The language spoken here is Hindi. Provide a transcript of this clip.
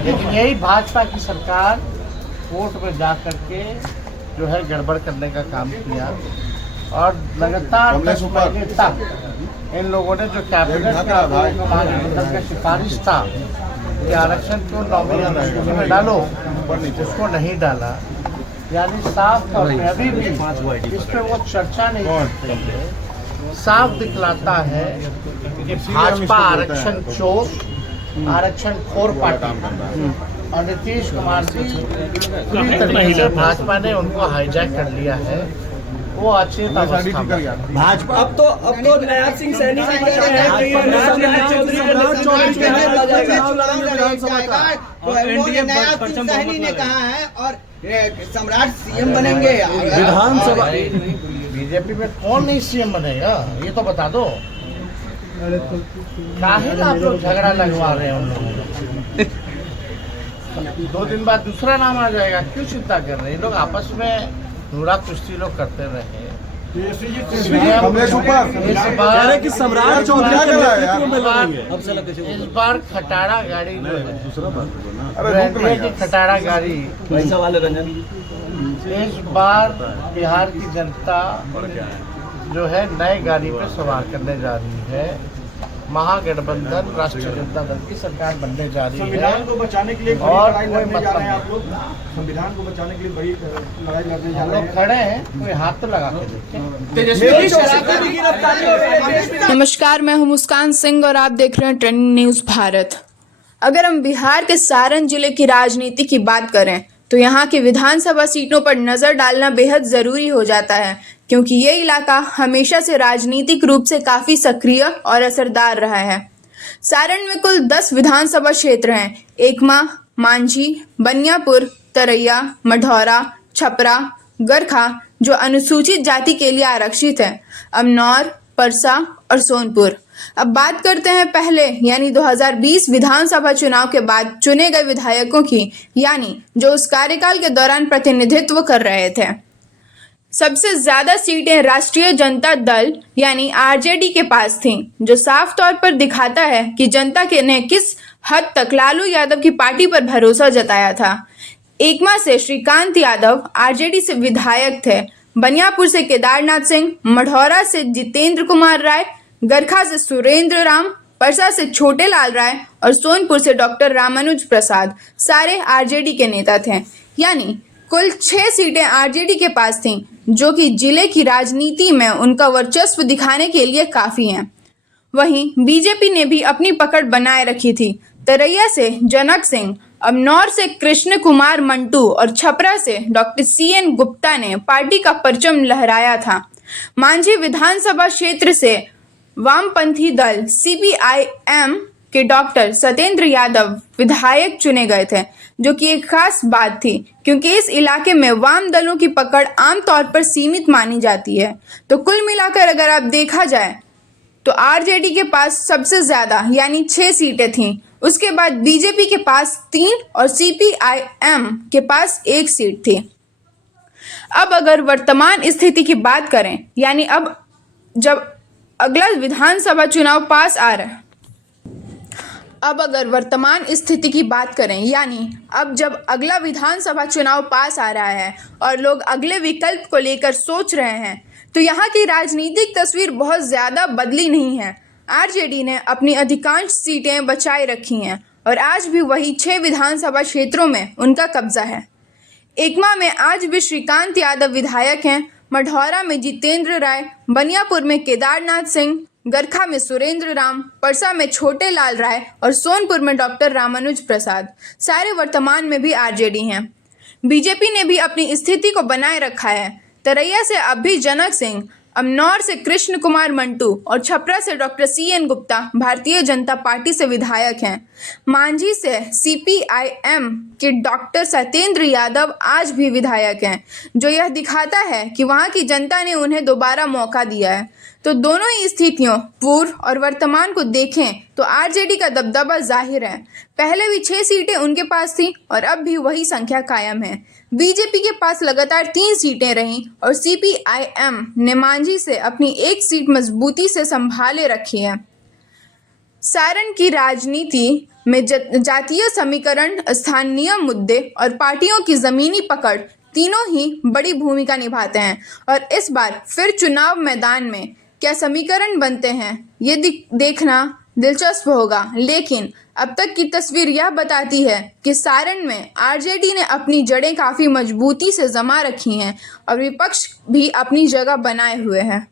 लेकिन यही भाजपा की सरकार कोर्ट में जा करके जो है गड़बड़ करने का काम किया और लगातार 10 महीने तक इन लोगों ने जो कैबिनेट का सिफारिश था कि आरक्षण को नौकरी में डालो उसको नहीं डाला। यानी साफ तौर पे अभी भी इस पे वो चर्चा नहीं करते हैं। साफ दिखलाता है कि भाजपा आरक्षण चोर आरक्षण खोर पार्टी और नीतीश कुमार जी पूरी तरीके से भाजपा ने उनको हाईजैक कर लिया है। वो अच्छी अवस्था में भाजपा अब तो नया सिंह सैनी जी कह रहे हैं कि नया सिंह सैनी ने कहा है और सम्राट सीएम बनेंगे। विधानसभा बीजेपी में कौन नहीं सीएम बनेगा ये तो बता दो। काहे ना आप लोग झगड़ा लगवा रहे हैं उन लोगों को। 2 दिन बाद दूसरा नाम आ जाएगा, क्यों चिंता कर रहे हैं? ये लोग आपस में नूरा कुश्ती लोग करते रहे। इस बार खटारा गाड़ी जो है की खटारा गाड़ी इस बार बिहार की जनता जो है नए गाड़ी पे सवार करने जा रही है। महागठबंधन राष्ट्रीय जनता दल की सरकार बनने जा रही है। संविधान को बचाने के लिए और लड़ाई कोई लड़ने जा रहे हैं मतलब आप लोग। संविधान को बचाने के लिए बड़ी लड़ाई लड़ने जा हम रहे लोग हैं। खड़े हैं, कोई हाथ तो लगा के देखें। नमस्कार, मैं हूं मुस्कान सिंह और आप देख रहे हैं ट्रेंडिंग न्यूज भारत। अगर हम बिहार के सारण जिले की राजनीति की बात करें तो यहाँ की विधानसभा सीटों पर नजर डालना बेहद जरूरी हो जाता है, क्योंकि ये इलाका हमेशा से राजनीतिक रूप से काफी सक्रिय और असरदार रहा है। सारण में कुल 10 विधानसभा क्षेत्र हैं। एकमा, मांझी, बनियापुर, तरैया, मढ़ौरा, छपरा, गरखा जो अनुसूचित जाति के लिए आरक्षित है, अमनौर, परसा और सोनपुर। अब बात करते हैं पहले यानी 2020 विधानसभा चुनाव के बाद चुने गए विधायकों की, यानी जो उस कार्यकाल के दौरान प्रतिनिधित्व कर रहे थे। सबसे ज्यादा सीटें राष्ट्रीय जनता दल यानी आरजेडी के पास थीं, जो साफ तौर पर दिखाता है कि जनता ने किस हद तक लालू यादव की पार्टी पर भरोसा जताया था। एकमा से श्रीकांत यादव आरजेडी से विधायक थे, बनियापुर से केदारनाथ सिंह, मढ़ौरा से जितेंद्र कुमार राय, गरखा से सुरेंद्र राम, परसा से छोटे लाल राय और सोनपुर से डॉक्टर रामानुज प्रसाद सारे आरजेडी के नेता थे। यानी कुल 6 सीटें आरजेडी के पास थीं, जो कि जिले की राजनीति में उनका वर्चस्व दिखाने के लिए काफी हैं। वहीं बीजेपी ने भी अपनी पकड़ बनाए रखी थी। तरैया से जनक सिंह, अमनौर से कृष्ण कुमार मंटू और छपरा से डॉक्टर CN गुप्ता ने पार्टी का परचम लहराया था। मांझी विधानसभा क्षेत्र से वामपंथी दल CPIM के डॉक्टर सत्येंद्र यादव विधायक चुने गए थे, जो कि एक खास बात थी, क्योंकि इस इलाके में वाम दलों की पकड़ आमतौर पर सीमित मानी जाती है। तो कुल मिलाकर अगर आप देखा जाए तो आरजेडी के पास सबसे ज्यादा यानी 6 सीटें थीं। उसके बाद बीजेपी के पास 3 और CPIM के पास 1 सीट थी। अब अगर वर्तमान स्थिति की बात करें, यानी अब जब अगला विधानसभा चुनाव पास आ रहा है, अब अगर वर्तमान स्थिति की बात करें यानी अब जब अगला विधानसभा चुनाव पास आ रहा है और लोग अगले विकल्प को लेकर सोच रहे हैं, तो यहाँ की राजनीतिक तस्वीर बहुत ज़्यादा बदली नहीं है। आरजेडी ने अपनी अधिकांश सीटें बचाए रखी हैं और आज भी वही 6 विधानसभा क्षेत्रों में उनका कब्जा है। एकमा में आज भी श्रीकांत यादव विधायक हैं, मढ़ौरा में जितेंद्र राय, बनियापुर में केदारनाथ सिंह, गरखा में सुरेंद्र राम, परसा में छोटे लाल राय और सोनपुर में डॉक्टर रामानुज प्रसाद सारे वर्तमान में भी आरजेडी हैं। बीजेपी ने भी अपनी स्थिति को बनाए रखा है। तरैया से अब भी जनक सिंह, अमनौर से कृष्ण कुमार मंटू और छपरा से doctor CN Gupta Bharatiya Janata party से विधायक हैं। मांझी से CPIM के डॉक्टर सत्येंद्र यादव आज भी विधायक हैं, जो यह दिखाता है कि वहां की जनता ने उन्हें दोबारा मौका दिया है। तो दोनों ही स्थितियों पूर्व और वर्तमान को देखें तो आरजेडी का दबदबा जाहिर है। पहले भी 6 सीटें उनके पास थी और अब भी वही संख्या कायम है। बीजेपी के पास लगातार 3 सीटें रहीं और CPIM ने मांझी से अपनी 1 सीट मजबूती से संभाले रखी है। सारण की राजनीति में जातीय समीकरण, स्थानीय मुद्दे और पार्टियों की ज़मीनी पकड़ तीनों ही बड़ी भूमिका निभाते हैं। और इस बार फिर चुनाव मैदान में क्या समीकरण बनते हैं, ये देखना दिलचस्प होगा। लेकिन अब तक की तस्वीर यह बताती है कि सारण में आरजेडी ने अपनी जड़ें काफ़ी मजबूती से जमा रखी हैं और विपक्ष भी अपनी जगह बनाए हुए है।